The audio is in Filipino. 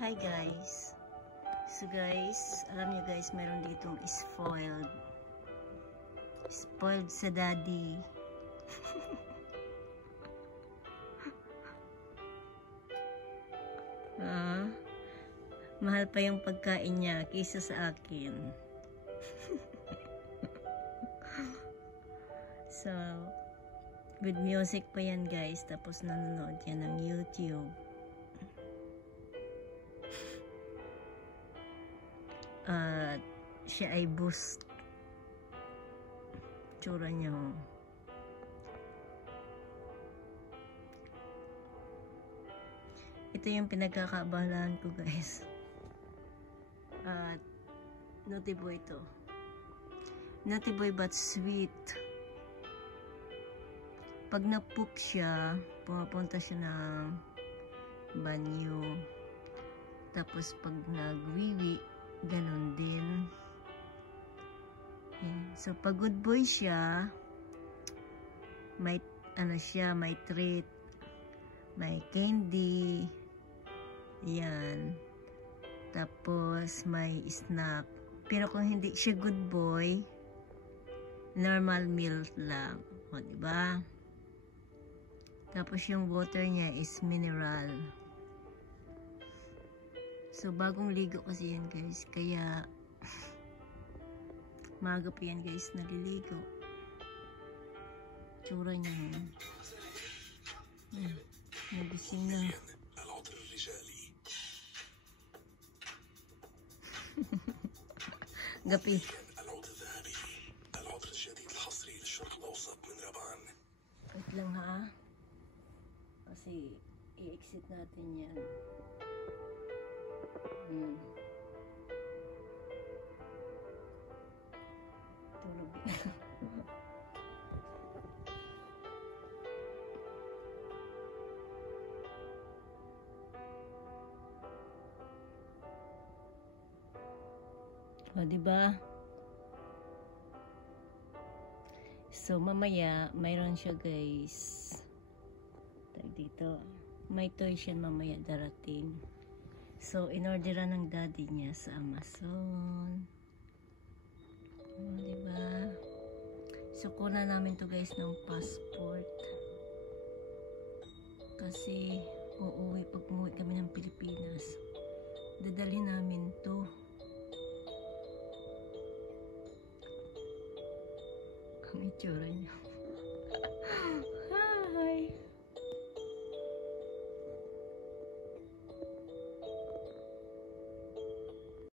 Hi guys. So guys, alam nyo guys, meron ditong spoiled. Spoiled sa daddy. Mahal pa yung pagkain niya kaysa sa akin. So, with music pa yan guys, tapos nanonood yan ng YouTube. Siya ay boost. Tsura niya. Ito yung pinagkakaabalahan ko guys. Naughty boy to. Naughty boy but sweet. Pag na-poop siya, pumapunta siya ng banyo. Tapos pag nagwiwi, ganon din. So pag good boy siya, may ano siya, may treat, may candy, yan. Tapos may snack. Pero kung hindi siya good boy, normal milk lang, o diba? Tapos yung water niya is mineral. So bagong ligo kasi yan guys, kaya maaga pa yan guys naliligo. Tsura niya yan. Nagising na. Gapi. Wait lang ha. Kasi i-exit natin yan. Tulog. O, diba? So, mamaya, mayroon siya guys. Dito. May toy siya mamaya darating. So, inorderan ng daddy niya sa Amazon. O, diba? So, kuna namin to guys ng passport. Kasi, pag umuwi kami ng Pilipinas, dadali namin to. Ang itsura